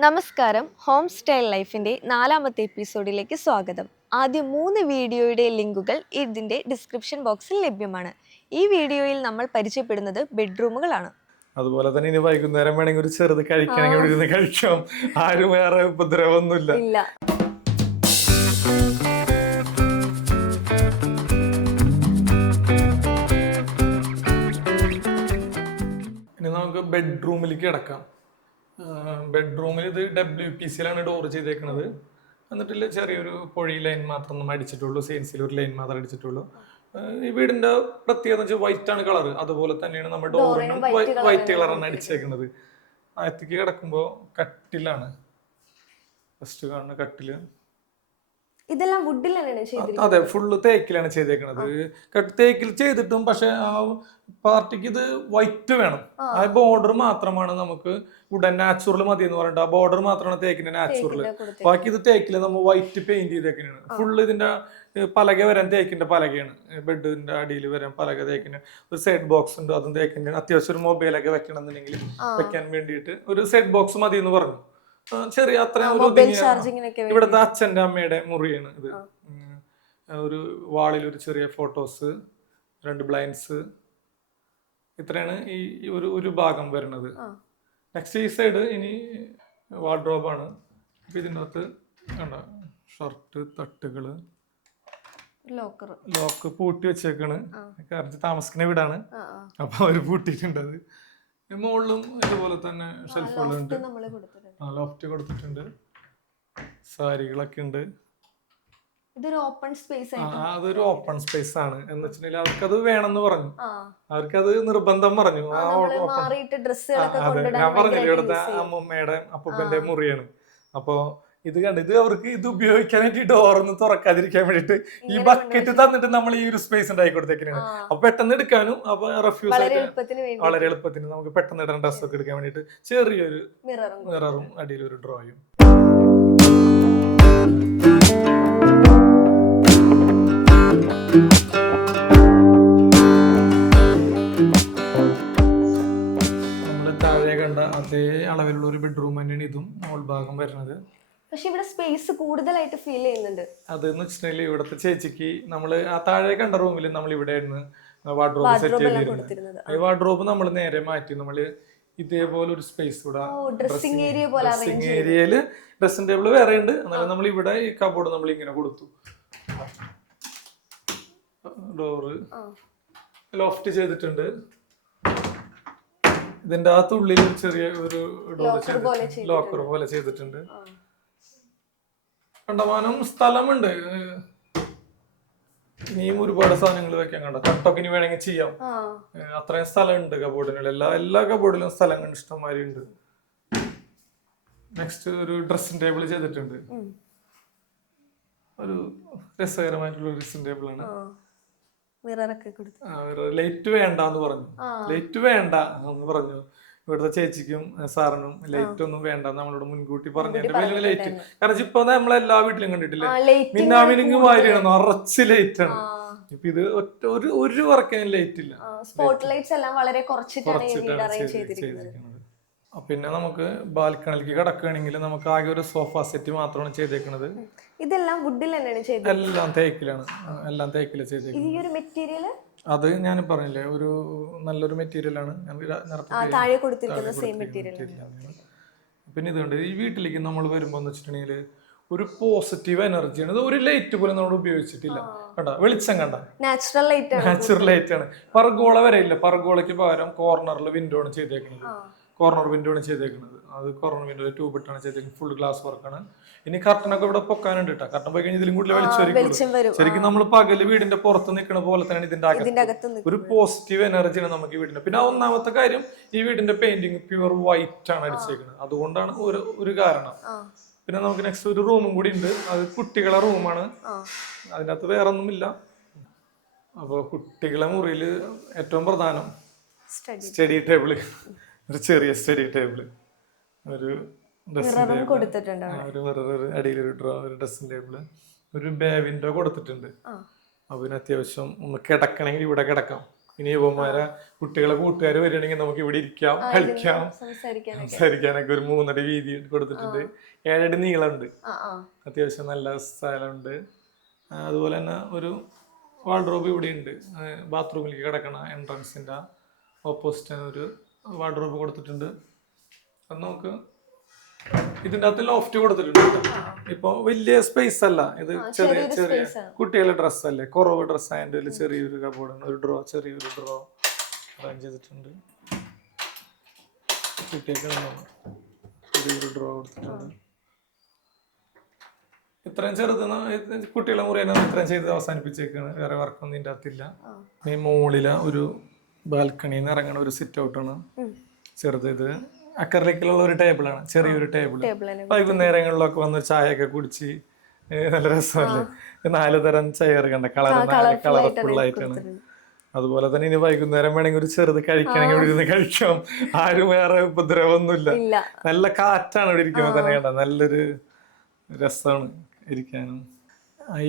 നമസ്കാരം, home style ലൈഫിൻ്റെ 4ാമത്തെ എപ്പിസോഡിലേക്ക് സ്വാഗതം. ആദ്യ 3 വീഡിയോയുടെ ലിങ്കുകൾ ഇതിൻ്റെ ഡിസ്ക്രിപ്ഷൻ ബോക്സിൽ ലഭ്യമാണ്. ഈ വീഡിയോയിൽ നമ്മൾ പരിചയപ്പെടുന്നത് ബെഡ്റൂമുകളാണ്. അതുപോലെ തന്നെ ഇനി വൈകുന്നേരം വേണമെങ്കിൽ ഒരു ചെറുത് കഴിക്കണമെങ്കിൽ ഇവിടെ ഇരുന്ന് കഴിക്കാം. ആരും വേറെ ഉപദ്രവമൊന്നുമില്ല. ഇല്ല. ഇനി നമുക്ക് ബെഡ്റൂമിലേക്ക് കിടക്കാം. ബെഡ്റൂമിൽ ഇത് WPCയിലാണ് ഡോർ ചെയ്തേക്കുന്നത്. എന്നിട്ടില്ല ചെറിയൊരു പൊഴി ലൈൻ മാത്രം നമ്മൾ അടിച്ചിട്ടുള്ളൂ. സെയിൻസിൽ ഒരു ലൈൻ മാത്രം അടിച്ചിട്ടുള്ളൂ. ഈ വീടിന്റെ പ്രത്യേകത വെച്ചാൽ വൈറ്റ് ആണ് കളർ. അതുപോലെ തന്നെയാണ് നമ്മൾ ഡോറിനും വൈറ്റ് കളറാണ് അടിച്ചേക്കുന്നത്. അകത്തേക്ക് കിടക്കുമ്പോൾ കട്ടിലാണ് ഫസ്റ്റ് കാണുന്ന കട്ടില്. ഇതെല്ലാം വുഡിൽ തന്നെയാണ് ചെയ്തിരിക്കുന്നത്. അതെ, ഫുള്ള് തേക്കിലാണ് ചെയ്തേക്കുന്നത്. തേക്കിൽ ചെയ്തിട്ടും പക്ഷെ ആ പാർട്ടിക്ക് ഇത് വൈറ്റ് വേണം. ആ ബോർഡർ മാത്രമാണ് നമുക്ക് വുഡൻ നാച്ചുറൽ മതി എന്ന് പറഞ്ഞിട്ട് ആ ബോർഡർ മാത്രമാണ് തേക്കിന്റെ നാച്ചുറൽ. ബാക്കി ഇത് തേക്കില് നമ്മൾ വൈറ്റ് പെയിന്റ് ചെയ്തേക്കാണ്. ഫുള്ള് ഇതിന്റെ പലക വരാൻ തേക്കിന്റെ പലകയാണ്. ബെഡിന്റെ അടിയിൽ വരാൻ പലക തേക്കിന്. ഒരു സെറ്റ് ബോക്സ് ഉണ്ട്, അതും തേക്കിന്റെ. അത്യാവശ്യം ഒരു മൊബൈലൊക്കെ വെക്കണം എന്നുണ്ടെങ്കിൽ വെക്കാൻ വേണ്ടിയിട്ട് ഒരു സെറ്റ് ബോക്സ് മതി എന്ന് പറഞ്ഞു. ചെറിയ അത്രയും ഇവിടുത്തെ അച്ഛന്റെ അമ്മയുടെ മുറിയാണ് ഇത്. ഒരു വാളിൽ ഒരു ചെറിയ ഫോട്ടോസ്, 2 ബ്ലൈൻഡ്സ്, ഇത്രയാണ് ഈ ഒരു ഭാഗം വരുന്നത്. നെക്സ്റ്റ് ഈ സൈഡ് ഇനി വാർഡ്രോബാണ്. ഇതിൻ്റെ അകത്ത് കണ്ട ഷർട്ട്, തട്ടുകള്, ലോക്ക് പൂട്ടി വെച്ചേക്കാണ്. കാരണം താമസിക്കുന്ന വീടാണ്, അപ്പൊ അവര് പൂട്ടിയിട്ടുണ്ടത്. മുകളിലും ഇതുപോലെ തന്നെ ഷെൽഫുകളുണ്ട്, ലോഫ്റ്റ് കൊടുത്തിട്ടുണ്ട്, സാരികളൊക്കെ ഉണ്ട്. അതൊരു ഓപ്പൺ സ്പേസ് ആണ് എന്ന് വെച്ചിട്ടുണ്ടെങ്കിൽ അവർക്കത് വേണമെന്ന് പറഞ്ഞു. അവർക്കത് നിർബന്ധം പറഞ്ഞു. ഞാൻ പറഞ്ഞില്ല ഇവിടുത്തെ അമ്മൂമ്മയുടെ അപ്പൂപ്പന്റെ മുറിയാണ്. അപ്പൊ ഇത് കണ്ടിട്ട് അവർക്ക് ഇത് ഉപയോഗിക്കാനായിട്ട് ഡോറൊന്നും തുറക്കാതിരിക്കാൻ വേണ്ടിട്ട് ഈ ബക്കറ്റ് തന്നിട്ട് നമ്മൾ ഈ ഒരു സ്പേസ് ഉണ്ടാക്കി കൊടുത്തേക്കാണ്. അപ്പൊ പെട്ടെന്ന് എടുക്കാനും അപ്പൊ റെഫ്യൂസ് ആയിട്ട് വളരെ എളുപ്പത്തിന് നമുക്ക് പെട്ടെന്ന് ഇടാൻ ഡ്രസ്സൊക്കെ എടുക്കാൻ വേണ്ടിട്ട് ചെറിയൊരു മിററും അടിയിലൊരു ഡ്രോയും. നമ്മള് താഴെ കണ്ട അതേ അളവിലുള്ള ഒരു ബെഡ്റൂം തന്നെയാണ് ഇതും മോൾ ഭാഗം വരുന്നത്. പക്ഷെ ഇവിടെ സ്പേസ് കൂടുതലായിട്ട് ഫീൽ ചെയ്യുന്നുണ്ട്. അതെന്ന് വെച്ചിട്ടുണ്ടെങ്കിൽ ഇവിടുത്തെ ചേച്ചിക്ക് നമ്മള് ആ താഴെ കണ്ട റൂമിൽ നമ്മൾ ഇവിടെ വാർഡ്രോബ് സെറ്റ് ചെയ്തിരുന്നത്. ഈ വാർഡ്രോബ് നമ്മൾ നേരെ മാറ്റി നമ്മള് ഇതേപോലെ ഒരു സ്പേസ് ഇവിടെ ഡ്രസ്സിംഗ് ഏരിയയില് ഡ്രസ്സിംഗ് ടേബിൾ വേറെ ഉണ്ട്. എന്നാലും നമ്മൾ ഇവിടെ ഈ കബോർഡ് നമ്മൾ ഇങ്ങനെ കൊടുത്തു. ഡോറ് ലോഫ്റ്റ് ചെയ്തിട്ടുണ്ട്. ഇതിന്റെ അകത്തുള്ളിൽ ചെറിയ ഒരു ഡോർ ലോക്കർ പോലെ ചെയ്തിട്ടുണ്ട്. കണ്ടമാനം സ്ഥലമുണ്ട്. ഇനിയും ഒരുപാട് സാധനങ്ങൾ വെക്കാൻ കണ്ട തട്ടൊക്കെ ഇനി വേണമെങ്കിൽ ചെയ്യാം. അത്രയും സ്ഥലമുണ്ട് കബോർഡിനുള്ള. എല്ലാ കബോർഡിലും സ്ഥലങ്ങൾ ഇഷ്ടംമാതിരി ഉണ്ട്. നെക്സ്റ്റ് ഒരു ഡ്രസ്സിംഗ് ടേബിൾ ചെയ്തിട്ടുണ്ട്. ഒരു രസകരമായിട്ടുള്ള ഡ്രസ്സിംഗ് ടേബിൾ ആണ്. ലൈറ്റ് വേണ്ടെന്ന് പറഞ്ഞു. ലൈറ്റ് വേണ്ട എന്ന് പറഞ്ഞു. ഇവിടുത്തെ ചേച്ചിക്കും സാറിനും ലൈറ്റ് ഒന്നും വേണ്ട നമ്മളോട് മുൻകൂട്ടി പറഞ്ഞിട്ട് വലിയ ലൈറ്റ്. കാരണം ഇപ്പൊ നമ്മളെല്ലാ വീട്ടിലും കണ്ടിട്ടില്ലേ, മിന്നാമിനിങ് മാതിരിയാണ്, നിറച്ച് ലൈറ്റ് ആണ്. ഇപ്പൊ ഇത് ഒരു വർക്കിനും ലൈറ്റ് ഇല്ല. സ്പോട്ട് ലൈറ്റ്സ് എല്ലാം വളരെ കുറച്ചിട്ടാണ് ചെയ്തിരിക്കുന്നത്. പിന്നെ നമുക്ക് ബാൽക്കണിലേക്ക് കിടക്കുകയാണെങ്കിൽ നമുക്ക് ആകെ ഒരു സോഫ സെറ്റ് മാത്രമാണ് ചെയ്തേക്കുന്നത്. ഇതെല്ലാം വുഡിൽ തന്നെയാണ് ചെയ്തത്. എല്ലാം തേക്കിലാണ്, എല്ലാം തേക്കിലാണ് ചെയ്തേക്കുന്നത്. അത് ഞാൻ പറഞ്ഞില്ലേ, ഒരു നല്ലൊരു മെറ്റീരിയലാണ്. പിന്നെ ഇതുകൊണ്ട് ഈ വീട്ടിലേക്ക് നമ്മൾ വരുമ്പോ എന്ന് വെച്ചിട്ടുണ്ടെങ്കിൽ ഒരു എനർജിയാണ്. ഇത് ഒരു ലൈറ്റ് പോലും നമ്മൾ ഉപയോഗിച്ചിട്ടില്ല. കണ്ട വെളിച്ചം കണ്ട നാച്ചുറൽ ലൈറ്റ് ആണ്. പർഗോള വരെ ഇല്ല. പർഗോളയ്ക്ക് പകരം കോർണറിൽ വിൻഡോ ആണ് ചെയ്തേക്കുന്നത്. കോർണർ വിൻഡോ ആണ് ചെയ്തേക്കുന്നത്. അത് കോർണർ വിൻഡോ ട്യൂബ് ഇട്ടാണ് ചെയ്തേക്കുന്നത്. ഫുൾ ഗ്ലാസ് വർക്കാണ്. ഇനി കർട്ടനൊക്കെ ഇവിടെ പൊക്കാനുണ്ട് കേട്ടോ. കർട്ടൻ പോയി കഴിഞ്ഞാൽ ഇതിലും കൂടുതൽ വെളിച്ചം വരും. ശരിക്കും നമ്മൾ പകല് വീടിന്റെ പുറത്ത് നിൽക്കുന്ന പോലെ തന്നെ ഇതിന്റെ അകത്ത് ഒരു പോസിറ്റീവ് എനർജിയാണ് നമുക്ക് ഈ വീടിന്റെ. പിന്നെ ഒന്നാമത്തെ കാര്യം, ഈ വീടിന്റെ പെയിന്റിങ് പ്യുവർ വൈറ്റ് ആണ് അടിച്ചേക്കുന്നത്. അതുകൊണ്ടാണ് ഒരു കാരണം. പിന്നെ നമുക്ക് നെക്സ്റ്റ് ഒരു റൂമും കൂടി ഉണ്ട്. അത് കുട്ടികളെ റൂമാണ്. അതിൻ്റെ അകത്ത് വേറെ ഒന്നുമില്ല. അപ്പോൾ കുട്ടികളെ മുറിയിൽ ഏറ്റവും പ്രധാനം സ്റ്റഡി ടേബിള്, ഒരു ചെറിയ സ്റ്റഡി ടേബിള്, ഒരു അടിയിലൊരു ഡ്രസ്സിംഗ് ടേബിള്, ഒരു ബേ വിൻഡോ കൊടുത്തിട്ടുണ്ട്. അപ്പൊ അത്യാവശ്യം ഒന്ന് കിടക്കണമെങ്കിൽ ഇവിടെ കിടക്കാം. ഇനി യുവമാരെ കുട്ടികളെ കൂട്ടുകാർ വരികയാണെങ്കിൽ നമുക്ക് ഇവിടെ ഇരിക്കാം, കളിക്കാം, സംസാരിക്കാനൊക്കെ ഒരു 3 അടി വീതി കൊടുത്തിട്ടുണ്ട്. 7 അടി നീളമുണ്ട്, അത്യാവശ്യം നല്ല സ്ഥലമുണ്ട്. അതുപോലെ തന്നെ ഒരു വാർഡ്രോബ് ഇവിടെ ഉണ്ട്. ബാത്റൂമിലേക്ക് കിടക്കണ എൻട്രൻസിന്റെ ഓപ്പോസിറ്റ് ഒരു വാർഡ്രോബ് കൊടുത്തിട്ടുണ്ട്. അത് നമുക്ക് ഇതിൻ്റെ അകത്ത് ലോഫ്റ്റ് കൊടുത്തിട്ടുണ്ട്. ഇപ്പൊ വലിയ സ്പേസ് അല്ല ഇത്, ചെറിയ ചെറിയ കുട്ടികളുടെ ഡ്രസ്സ് അല്ലേ, കുറവ് ഡ്രസ്സ് ആയതിൻ്റെ ചെറിയൊരു കബോർഡാണ്. ഒരു ചെറിയൊരു ഡ്രോ അറേഞ്ച് ചെയ്തിട്ടുണ്ട്. കുട്ടിയൊക്കെ ചെറിയൊരു ഡ്രോ കൊടുത്തിട്ടുണ്ട്. ഇത്രയും ചെറുത് കുട്ടികളെ മുറിയാണ് ഇത്രയും ചെയ്ത് അവസാനിപ്പിച്ചേക്കാണ്. വേറെ വർക്കൊന്നും ഇതിൻ്റെ അകത്തില്ല. ഈ മുകളിലെ ഒരു ബാൽക്കണിയിൽ നിന്ന് ഇറങ്ങണ ഒരു സിറ്റ് ഔട്ടാണ് ചെറുത്. ഇത് അക്കറിലേക്കുള്ള ഒരു ടേബിളാണ്, ചെറിയൊരു ടേബിൾ. വൈകുന്നേരങ്ങളിലൊക്കെ വന്ന് ചായയൊക്കെ കുടിച്ച് നല്ല രസമല്ലേ. 4 തരം ചെയർ കണ്ട, കളർഫുൾ ആയിട്ടാണ്. അതുപോലെ തന്നെ ഇനി വൈകുന്നേരം വേണമെങ്കിൽ ഒരു ചെറുത് കഴിക്കണമെങ്കിൽ ഇവിടെ ഇരുന്ന് കഴിക്കാം. ആരും വേറെ ഉപദ്രവമൊന്നുമില്ല. നല്ല കാറ്റാണ് ഇവിടെ ഇരിക്കുമ്പോൾ തന്നെ കണ്ട, നല്ലൊരു രസമാണ് ഇരിക്കാനും.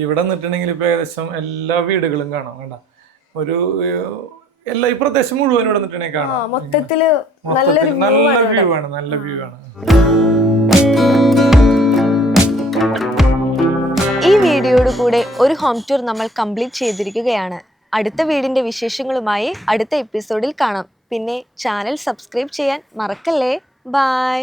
ഇവിടെ നിന്നിട്ടുണ്ടെങ്കിൽ ഇപ്പൊ ഏകദേശം എല്ലാ വീടുകളും കാണാം. കണ്ട ഒരു എല്ലാ ഈ പ്രദേശം മുഴുവൻ ഇവിടെ നിന്നിട്ടുണ്ടെങ്കിൽ കാണാം. മൊത്തത്തില് നല്ല വ്യൂ ആണ്, നല്ല വ്യൂ ആണ്. ഈ വീഡിയോയോട് കൂടെ ഒരു ഹോം ടൂർ നമ്മൾ കംപ്ലീറ്റ് ചെയ്തിരിക്കുകയാണ്. അടുത്ത വീടിന്റെ വിശേഷങ്ങളുമായി അടുത്ത എപ്പിസോഡിൽ കാണാം. പിന്നെ ചാനൽ സബ്സ്ക്രൈബ് ചെയ്യാൻ മറക്കല്ലേ. ബൈ.